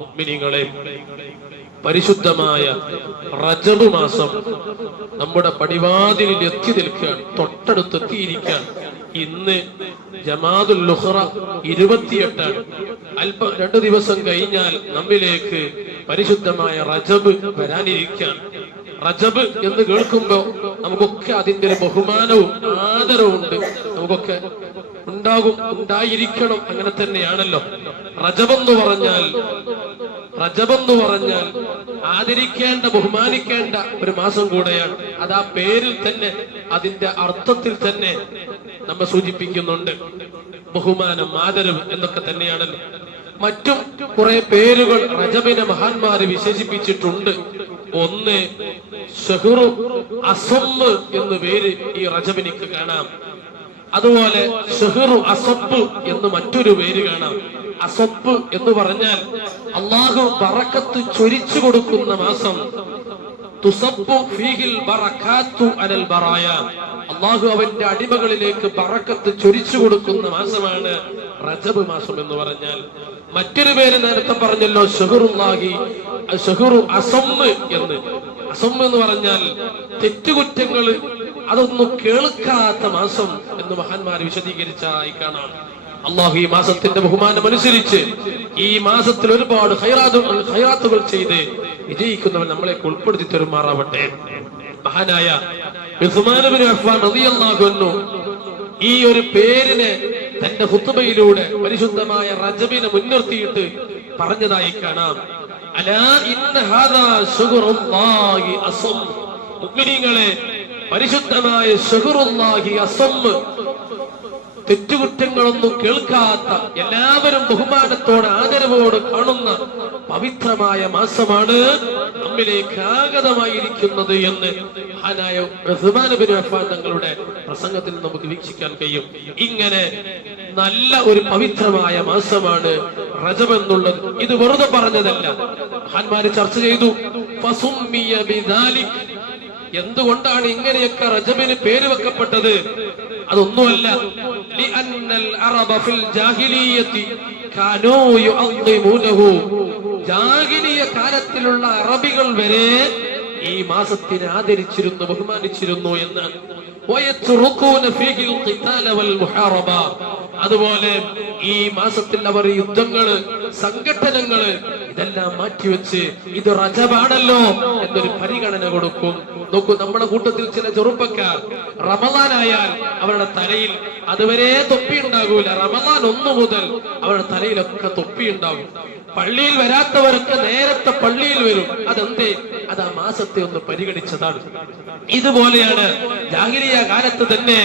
മുഅ്മിനീങ്ങളെ പരിശുദ്ധമായ റജബ് മാസം നമ്മുടെ പടിവാതിലിൽ എത്തി നിൽക്കുകയാണ്. തൊട്ടടുത്ത് എത്തിയിരിക്കുകയാണ്. ഇന്ന് ജമാദുൽ ലുഹറ ഇരുപത്തിയെട്ടാണ്. അല്പം രണ്ടു ദിവസം കഴിഞ്ഞാൽ നമ്മിലേക്ക് പരിശുദ്ധമായ റജബ് വരാനിരിക്കുകയാണ്. റജബ് എന്ന് കേൾക്കുമ്പോ നമുക്കൊക്കെ അതിന്റെ ഒരു ബഹുമാനവും ആദരവും ഉണ്ട്. നമുക്കൊക്കെ ഉണ്ടാകും ഉണ്ടായിരിക്കണം അങ്ങനെ തന്നെയാണല്ലോ. റജബെന്ന് പറഞ്ഞാൽ റജബെന്ന് പറഞ്ഞാൽ ആദരിക്കേണ്ട ബഹുമാനിക്കേണ്ട ഒരു മാസം കൂടെയാണ്. അത് ആ പേരിൽ തന്നെ അതിന്റെ അർത്ഥത്തിൽ തന്നെ നമ്മെ സൂചിപ്പിക്കുന്നുണ്ട്. ബഹുമാനം ആദരവ് എന്നൊക്കെ തന്നെയാണല്ലോ. മറ്റും കുറെ പേരുകൾ റജബിനെ മഹാന്മാര് വിശേഷിപ്പിച്ചിട്ടുണ്ട്. ഒന്ന് ഷഹുറു അസമ്മ് എന്ന് പേര് ഈ റജബിനിക്ക് കാണാം. അതുപോലെ അസബ് എന്ന് മറ്റൊരു പേര് കാണാം. അസബ് എന്ന് പറഞ്ഞാൽ അള്ളാഹു പറക്കത്ത് ചൊരിച്ചു കൊടുക്കുന്ന മാസം. അള്ളാഹു അവന്റെ അടിമകളിലേക്ക് ബറക്കത്ത് ചൊരിച്ചു കൊടുക്കുന്ന മാസമാണ് റജബ് മാസം എന്ന് പറഞ്ഞാൽ. മറ്റൊരു പേര് നേരത്തെ പറഞ്ഞല്ലോ ഷഹുറുല്ലാഹി ഷഹുറു അസമ്മ് എന്ന്. അസമ്മ് എന്ന് പറഞ്ഞാൽ തെറ്റുകുറ്റങ്ങൾ അതൊന്നും കേൾക്കാത്ത മാസം എന്ന് മഹാന്മാർ വിശദീകരിച്ചായി കാണാം. അള്ളാഹു ഈ മാസത്തിന്റെ ബഹുമാനം അനുസരിച്ച് ഈ മാസത്തിൽ ഒരുപാട് ഹൈറാത്തുകൾ ചെയ്ത് വിജയിക്കുന്നവൻ നമ്മളെ ഉൾപ്പെടുത്തി തരുമാറാവട്ടെ. മഹാനായ ഈ ഒരു പേരിനെ തന്റെ ഹുത്തുബയിലൂടെ പരിശുദ്ധമായ റജബിനെ മുൻനിർത്തിയിട്ട് പറഞ്ഞതായി കാണാം. അലാ ഇന്ന പരിശുദ്ധമായ തെറ്റുകുറ്റങ്ങളൊന്നും കേൾക്കാത്ത എല്ലാവരും ബഹുമാനത്തോട് ആദരവോട് കാണുന്ന പവിത്രമായ മാസമാണ് നമ്മിലേക്ക് ആഗതമായിരിക്കുന്നത് എന്ന് മഹാനായ തങ്ങളുടെ പ്രസംഗത്തിൽ നമുക്ക് വീക്ഷിക്കാൻ കഴിയും. ഇങ്ങനെ നല്ല ഒരു പവിത്രമായ മാസമാണ് റജബ് എന്നുള്ളത്. ഇത് വെറുതെ പറഞ്ഞതല്ല. മഹാന്മാര് ചർച്ച ചെയ്തു. എന്തുകൊണ്ടാണ് ഇങ്ങനെയൊക്കെ റജബിന് പേര് വെക്കപ്പെട്ടത്? അതൊന്നുമല്ല. ജാഹിലിയ കാലത്തിലുള്ള അറബികൾ വരെ ഈ മാസത്തിനെ ആദരിച്ചിരുന്നു ബഹുമാനിച്ചിരുന്നു എന്ന്. അതുപോലെ ഈ മാസത്തിൽ അവർ യുദ്ധങ്ങൾ സംഘടനകൾ ഇതെല്ലാം മാറ്റിവെച്ച് ഇത് റജബാണല്ലോ എന്നൊരു പരിഗണന കൊടുക്കും. നോക്കൂ നമ്മുടെ കൂട്ടത്തിൽ ചില ചെറുപ്പക്കാർ റമദാനായാൽ അവരുടെ തലയിൽ അതുവരെ തൊപ്പി ഉണ്ടാകൂല റമദാൻ ഒന്നു മുതൽ അവരുടെ തലയിലൊക്കെ തൊപ്പി ഉണ്ടാകും പള്ളിയിൽ വരാത്തവരൊക്കെ നേരത്തെ പള്ളിയിൽ വരും. അതെന്തേ? അത് ആ മാസത്തെ ഒന്ന് പരിഗണിച്ചതാണ്. ഇതുപോലെയാണ് ജാഹിരിയ കാലത്ത് തന്നെ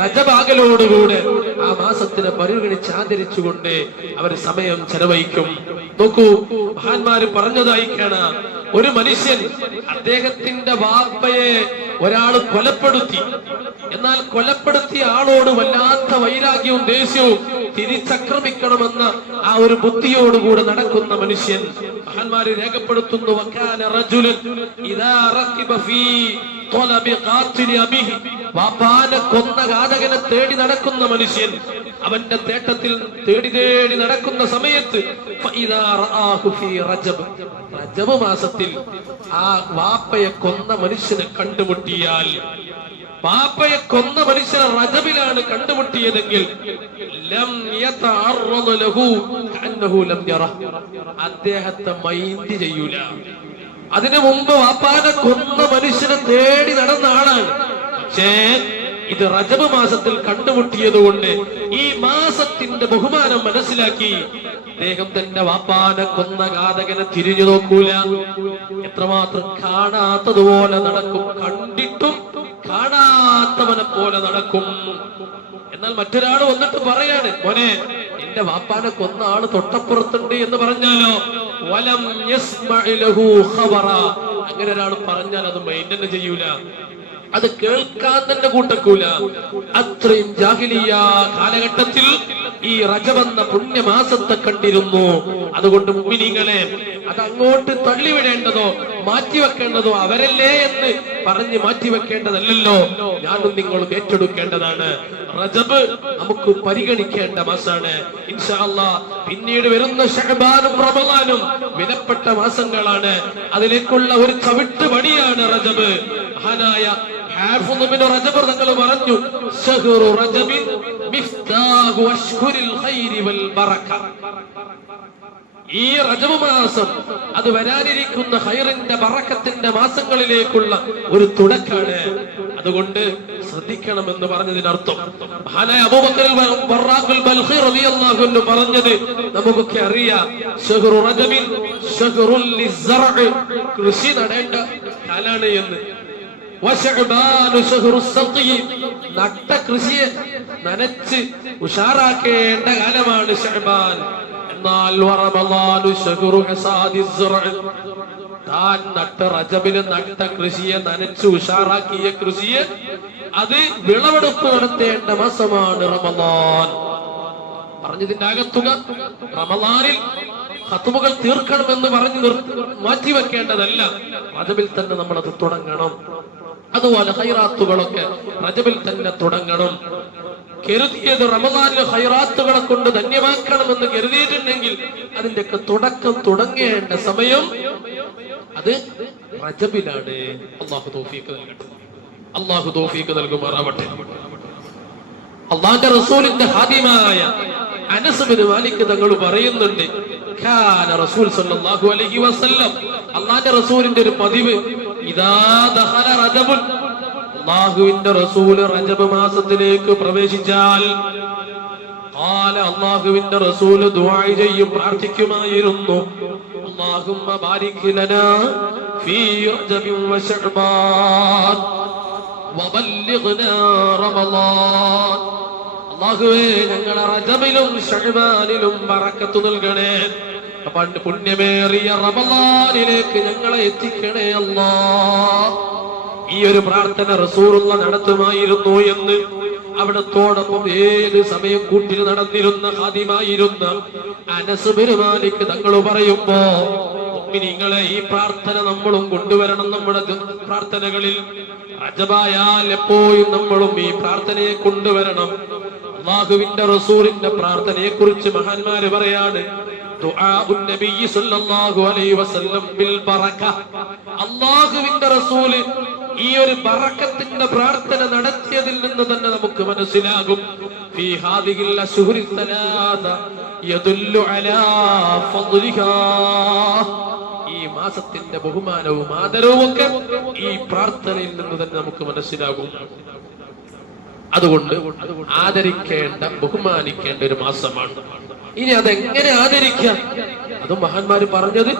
റജബാകലോടുകൂടെ ആ മാസത്തിനെ പരിഗണിച്ച് ആദരിച്ചുകൊണ്ട് അവർ സമയം ചെലവഴിക്കും. നോക്കൂ മഹാന്മാര് പറഞ്ഞതായി കാണാം. ഒരു മനുഷ്യൻ അദ്ദേഹത്തിന്റെ വാപ്പയെ ഒരാൾ കൊലപ്പെടുത്തി. എന്നാൽ കൊലപ്പെടുത്തിയ ആളോട് വല്ലാത്ത വൈരാഗ്യവും ദേഷ്യവും തിരിച്ചക്രമിക്കണമെന്ന ആ ഒരു ബുദ്ധിയോടുകൂടെ നടക്കുന്ന മനുഷ്യൻ മഹാന്മാര് രേഖപ്പെടുത്തുന്നു കൊന്ന ഘാതകനെ തേടി നടക്കുന്ന മനുഷ്യൻ അവന്റെ തേട്ടത്തിൽ തേടി തേടി നടക്കുന്ന സമയത്ത് റജബ് മാസത്തിൽ ആ വാപ്പയെ കൊന്ന മനുഷ്യനെ കണ്ടുമുട്ടിയാൽ പാപ്പയെ കൊന്ന മനുഷ്യനെ റജബിലാണ് കണ്ടുമുട്ടിയതെങ്കിൽ അദ്ദേഹത്തെ മൈൻഡ് ചെയ്യൂല. അതിനു മുമ്പ് വാപ്പാനെ കൊന്ന മനുഷ്യനെ തേടി നടന്ന ആളാണ്. പക്ഷേ ഇത് റജബ് മാസത്തിൽ കണ്ടുമുട്ടിയത് കൊണ്ട് ഈ മാസത്തിന്റെ ബഹുമാനം മനസ്സിലാക്കി അദ്ദേഹം തന്റെ വാപ്പാനെ കൊന്ന ഘാതകനെ തിരിഞ്ഞു നോക്കൂല. എത്രമാത്രം കാണാത്തതുപോലെ നടക്കും. കണ്ടിട്ടും കാണാത്തവനെ പോലെ നടക്കും. എന്നാൽ മറ്റൊരാൾ വന്നിട്ട് പറയാണ് മോനെ എന്റെ വാപ്പാനെ കൊന്ന ആൾ തൊട്ടപ്പുറത്തുണ്ട് എന്ന് പറഞ്ഞാലോ? വലം അങ്ങനെ ഒരാൾ പറഞ്ഞാൽ അത് മൈൻഡ് ചെയ്യൂല. അത് കേൾക്കാൻ തന്നെ കൂട്ടക്കൂല. അത്രയും ജാഹിലിയ കാലഘട്ടത്തിൽ ഈ റജവെന്ന പുണ്യമാസത്തെ കണ്ടിരുന്നു. അതുകൊണ്ട് മുമിനിങ്ങളെ അതങ്ങോട്ട് തള്ളിവിടേണ്ടതോ മാറ്റിവെക്കേണ്ടതോ അവരല്ലേ എന്ന് പറഞ്ഞ് മാറ്റിവെക്കേണ്ടതല്ലല്ലോ. ഞാനും നിങ്ങളും ഏറ്റെടുക്കേണ്ടതാണ്. റജബ് നമുക്ക് പരിഗണിക്കേണ്ട മാസാണ്. ഇൻഷാല്ല പിന്നീട് വരുന്ന ഷഹബാനും റമദാനും വിലപ്പെട്ട മാസങ്ങളാണ്. അതിലേക്കുള്ള ഒരു ചവിട്ട് പണിയാണ് റജബ്. മഹാനായ പറഞ്ഞു ഈ റജബ് മാസം അത് വരാനിരിക്കുന്ന ഹൈറിന്റെ ബറക്കത്തിന്റെ മാസങ്ങളിലേക്കുള്ള ഒരു തുടക്കാണ്. അതുകൊണ്ട് ശ്രദ്ധിക്കണം എന്ന് പറഞ്ഞതിനർത്ഥം പറഞ്ഞത് നമുക്കൊക്കെ അറിയാം. കൃഷി നടേണ്ട കാലാണ് എന്ന്. നട്ട കൃഷിയെ നനച്ച് ഉഷാറാക്കേണ്ട കാലമാണ് ഷഹബാൻ. എന്നാൽ താൻ നട്ട റജബിന് നട്ട കൃഷിയെ നനച്ച് ഉഷാറാക്കിയ കൃഷിയെ അത് വിളവെടുപ്പ് നടത്തേണ്ട മാസമാണ് റമദാൻ. പറഞ്ഞതിന്റെ ആകത്തുക റമദാനിൽ തീർക്കണം തീർക്കണമെന്ന് പറഞ്ഞു മാറ്റി വെക്കേണ്ടതല്ല റജബിൽ തന്നെ നമ്മൾ അത് തുടങ്ങണം. അതുപോലെ ഹൈറാത്തുകളൊക്കെ റജബിൽ തന്നെ തുടങ്ങണം. കരുതിയത് റമദാനിലെ ഹൈറാത്തുകളെ കൊണ്ട് ധന്യമാക്കണമെന്ന് കരുതിയിട്ടുണ്ടെങ്കിൽ അതിന്റെയൊക്കെ തുടക്കം തുടങ്ങേണ്ട സമയം അത് റജബിലാണ്. അള്ളാഹു തോഫീക്ക് അള്ളാഹു തോഫീക്ക് നൽകുമാറാവട്ടെ. അള്ളാന്റെ റസൂലിന്റെ ഹാദ്യമായ അനസുബിന് മാലിക് തങ്ങൾ പറയുന്നുണ്ട് റസൂൽ സല്ലല്ലാഹു അലൈഹി വസല്ലം. അള്ളാന്റെ റസൂലിന്റെ ഒരു പതിവ് അള്ളാഹുവിന്റെ റസൂൽ റജബ് മാസത്തിലേക്ക് പ്രവേശിച്ചാൽ ആല അള്ളാഹുവിന്റെ റസൂൽ ദുആയി ചെയ്യും പ്രാർത്ഥിക്കുമായിരുന്നു. ബാരിക് ലനാ ഫീ വബല്ലിഗ്നാ ഞങ്ങളെ റജബിലും ശഅബാനിലും ബറക്കത്ത് നൽകണേ. പണ്ട് പുണ്യമേറിയ റമദാനിലേക്ക് ഞങ്ങളെ എത്തിക്കണേ അല്ല. ഈ ഒരു പ്രാർത്ഥന റസൂറുള്ള നടത്തുമായിരുന്നു എന്ന് അവിടത്തോടൊപ്പം ഏത് സമയം കൂട്ടിൽ നടന്നിരുന്ന ഹാദിമായിരുന്ന അനസ് പെരുമാലിക്ക് തങ്ങൾ പറയുമ്പോ നിങ്ങളെ ഈ പ്രാർത്ഥന നമ്മളും കൊണ്ടുവരണം നമ്മുടെ പ്രാർത്ഥനകളിൽ. അജബായാൽ എപ്പോഴും നമ്മളും ഈ പ്രാർത്ഥനയെ കൊണ്ടുവരണം. അള്ളാഹുവിന്റെ റസൂറിന്റെ പ്രാർത്ഥനയെ കുറിച്ച് മഹാന്മാര് പറയാണ് അള്ളാഹുവിന്റെ റസൂൽ ഈ ഒരു ബറക്കത്തിന്റെ പ്രാർത്ഥന നടത്തിയതിൽ നിന്ന് തന്നെ നമുക്ക് മനസ്സിലാകും. ഈ മാസത്തിന്റെ ബഹുമാനവും ആദരവും ഒക്കെ ഈ പ്രാർത്ഥനയിൽ നിന്ന് തന്നെ നമുക്ക് മനസ്സിലാകും. അതുകൊണ്ട് ആദരിക്കേണ്ട ബഹുമാനിക്കേണ്ട ഒരു മാസമാണ്. ഇനി അതെങ്ങനെ ആദരിക്കാം? അത് മഹാന്മാര് പറഞ്ഞത്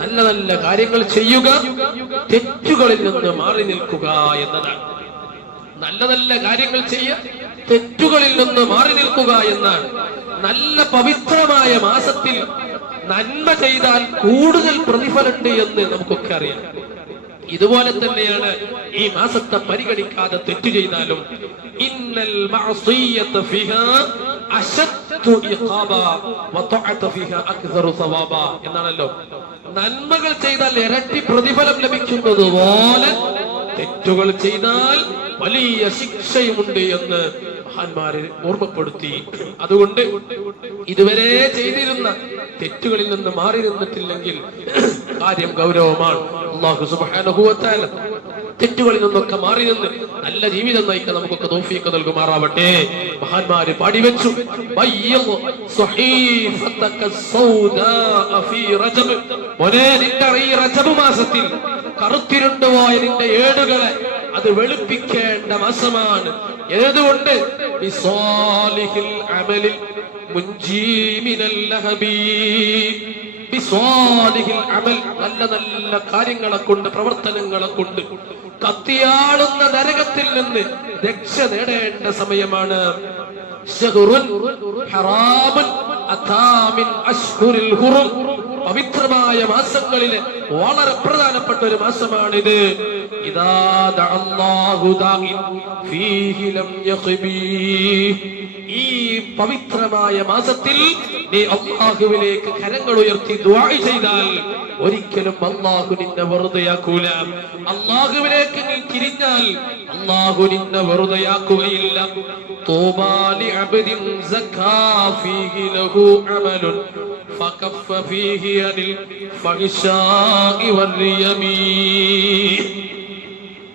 നല്ല നല്ല കാര്യങ്ങൾ ചെയ്യുക തെറ്റുകളിൽ നിന്ന് മാറി നിൽക്കുക എന്നതാണ്. നല്ല നല്ല കാര്യങ്ങൾ ചെയ്യുക തെറ്റുകളിൽ നിന്ന് മാറി നിൽക്കുക എന്നാണ്. നല്ല പവിത്രമായ മാസത്തിൽ നന്മ ചെയ്താൽ കൂടുതൽ പ്രതിഫലമുണ്ട് എന്ന് നമുക്കൊക്കെ അറിയാം. ഇതുപോലെ തന്നെയാണ് ഈ മാസത്തെ പരിഗണിക്കാതെ തെറ്റ് ചെയ്താലും ഇന്നൽ എന്നാണല്ലോ. നന്മകൾ ചെയ്താൽ ഇരട്ടി പ്രതിഫലം ലഭിക്കുന്നത് പോലെ തെറ്റുകൾ ചെയ്താൽ വലിയ ശിക്ഷയുമുണ്ട് എന്ന് മഹാന്മാരെ ഓർമ്മപ്പെടുത്തി. അതുകൊണ്ട് ഇതുവരെ ചെയ്തിരുന്ന തെറ്റുകളിൽ നിന്ന് മാറി നിന്നിട്ടില്ലെങ്കിൽ കാര്യം ഗൗരവമാണ്. അള്ളാഹു തആല തെറ്റുകളിൽ നിന്നൊക്കെ മാറി നിന്ന് നല്ല ജീവിതം നയിക്കാൻ നമുക്കൊക്കെ തോഫിയൊക്കെ നൽകുമാറാവട്ടെ. മഹാന്മാര് പാടിവെച്ചു മോനെ മാസത്തിൽ കറുത്തിരുണ്ടുപോയ നിന്റെ ഏടുകളെ അത് വെളുപ്പിക്കേണ്ട മാസമാണ്. ഏതുകൊണ്ട്? നല്ല നല്ല കാര്യങ്ങളെ കൊണ്ട് പ്രവർത്തനങ്ങളെ കൊണ്ട് കത്തിയാളുന്ന നരകത്തിൽ നിന്ന് രക്ഷ നേടേണ്ട സമയമാണ്. ഹറാമുൻ അതാ മിൻ അശ്ഹുരിൽ ഹുറും. പവിത്രമായ മാസങ്ങളിൽ വളരെ പ്രധാനപ്പെട്ട ഒരു മാസമാണിത്. ഈ പവിത്രമായ മാസത്തിൽ നീ അള്ളാഹുവിലേക്ക് കരങ്ങൾ ഉയർത്തി ദുആ ചെയ്താൽ ഒരിക്കലും അള്ളാഹു നിന്നെ വെറുതെയാക്കൂല. അള്ളാഹുവിലേക്ക് നീ തിരിഞ്ഞാൽ അള്ളാഹു നിന്നെ വെറുതെയാക്കുകയില്ല. തോമാലി അബദിൻ ഫീഹി ലഹു അമലുൻ فكف فيه عن الفحشاء واليمين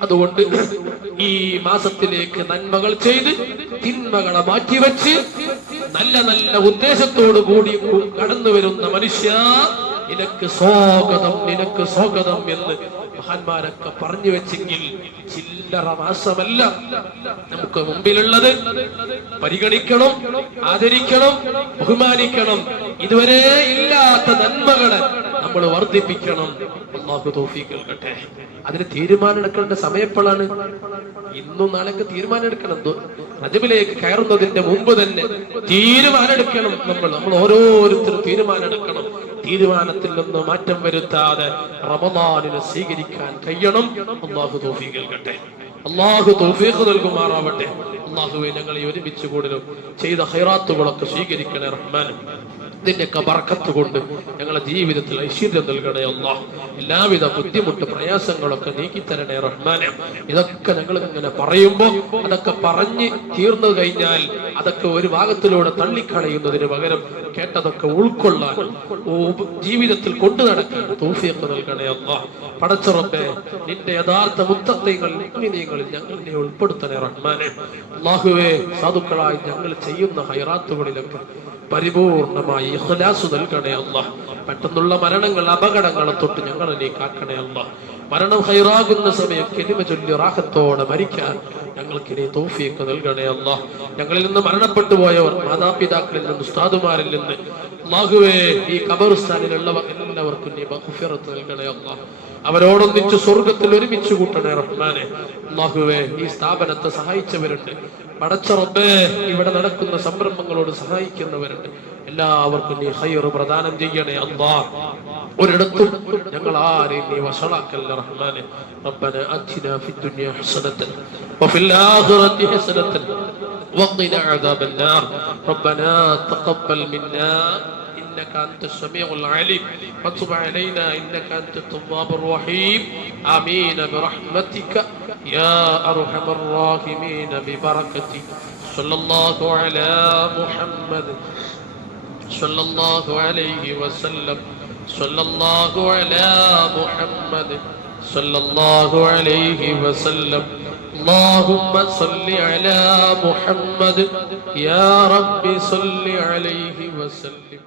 അതുകൊണ്ട് ഈ മാസത്തിലേക്ക് നന്മകൾ ചെയ്ത് തിന്മകളെ മാറ്റിവെച്ച് നല്ല നല്ല ഉദ്ദേശത്തോടു കൂടി കടന്നു വരുന്ന മനുഷ്യ നിനക്ക് സ്വാഗതം നിനക്ക് സ്വാഗതം എന്ന് മഹാന്മാരൊക്കെ പറഞ്ഞു വെച്ചെങ്കിൽ ചില്ലറ മാസമല്ല നമുക്ക് മുമ്പിലുള്ളത് പരിഗണിക്കണം ആദരിക്കണം ബഹുമാനിക്കണം ഇതുവരെ ഇല്ലാത്ത നന്മകളെ നമ്മൾ വർദ്ധിപ്പിക്കണം. അള്ളാഹു തോഫീക്ക് നൽകട്ടെ. അതിന് തീരുമാനം എടുക്കേണ്ട സമയം എപ്പോഴാണ്? ഇന്നും നാളെയൊക്കെ തീരുമാനം എടുക്കണം റജബിലേക്ക് കയറുന്നതിന്റെ മുമ്പ് തന്നെ തീരുമാനം എടുക്കണം നമ്മൾ. നമ്മൾ ഓരോരുത്തരും തീരുമാനം എടുക്കണം തീരുമാനത്തിൽ നിന്ന് മാറ്റം വരുത്താതെ റമദാനിനെ സ്വീകരിക്കാൻ കഴിയണം. അള്ളാഹു തോഫീക്ക് നൽകട്ടെ. അള്ളാഹു തൗഫീഖ് നൽകുമാറാവട്ടെ. അള്ളാഹുവെ ഞങ്ങളെ ഒരുമിച്ച് കൂടുതലും ചെയ്ത ഹൈറാത്തുകളൊക്കെ സ്വീകരിക്കണേ റഹ്മാൻ. ഇതിന്റെയൊക്കെ ബർക്കത്ത് കൊണ്ട് ഞങ്ങളെ ജീവിതത്തിൽ ഐശ്വര്യം നൽകണേ അള്ളാഹ് എല്ലാവിധ ബുദ്ധിമുട്ട് പ്രയാസങ്ങളൊക്കെ നീക്കിത്തരണേ റഹ്മാനെ. ഇതൊക്കെ ഞങ്ങൾ ഇങ്ങനെ പറയുമ്പോൾ അതൊക്കെ പറഞ്ഞ് തീർന്നു കഴിഞ്ഞാൽ അതൊക്കെ ഒരു ഭാഗത്തിലൂടെ തള്ളിക്കളയുന്നതിന് പകരം കേട്ടതൊക്കെ ഉൾക്കൊള്ളാൻ ജീവിതത്തിൽ കൊണ്ടു നടക്കാൻ തോഫിയൊക്കെ നൽകണേ അള്ളാഹ് പടച്ചുറപ്പെ നിന്റെ യഥാർത്ഥ മുത്തത്വങ്ങൾ മുഗ്നിനീങ്ങളിൽ ഞങ്ങളെ ഉൾപ്പെടുത്തണേ റഹ്മാനെ. അള്ളാഹുവേ സാധുക്കളായി ഞങ്ങൾ ചെയ്യുന്ന ഹൈറാത്തുകളിലൊക്കെ പരിപൂർണമായി ഇഖ്ലാസ് നൽകണേ അല്ല പെട്ടെന്നുള്ള മരണങ്ങൾ അപകടങ്ങളെ തൊട്ട് ഞങ്ങളെ നീ കാക്കണേ അല്ല മരണം ഹൈറാകുന്ന സമയം കെലിമ ചൊല്ലി റാഹത്തോടെ മരിക്കാൻ ഞങ്ങൾക്ക് നീ തോഫിയൊക്കെ നൽകണേ അല്ല ഞങ്ങളിൽ നിന്ന് മരണപ്പെട്ടു പോയവർ മാതാപിതാക്കളിൽ നിന്ന് ഉസ്താദുമാരിൽ നിന്ന് അള്ളാഹുവേ ഈ കബറുസ്ഥാനിലുള്ളവർ എല്ലാവർക്കും നീ ബഹുഫിറത്ത് നൽകണേ അല്ല അവരോടൊന്നിച്ച് സ്വർഗത്തിൽ ഒരുമിച്ച് കൂട്ടണേ റഹ്മാനെ. അള്ളാഹുവേ ഈ സ്ഥാപനത്തെ സഹായിച്ചവരുണ്ട്. പടച്ച റബ്ബേ ഇവിടെ നടക്കുന്ന സംരംഭങ്ങളോട് സഹായിക്കുന്നവരുണ്ട് എല്ലാവർക്കും നീ ഹൈർ പ്രദാനം ചെയ്യണേ അള്ളാ ഒരിടത്തും ഞങ്ങൾ ആരെയും നീ വഷളാക്കല്ല റഹ്മാനെ ربنا آتنا في الدنيا حسنة وفي الآخرة حسنة وقنا عذاب النار ربنا تقبل منا إنك أنت السميع العليم وتب علينا إنك أنت التواب الرحيم آمين برحمتك يا أرحم الراحمين ببركتك صلى الله على محمد صلى الله عليه وسلم صلى الله على محمد صلى الله عليه وسلم اللهم صل على محمد يا رب صل عليه وسلم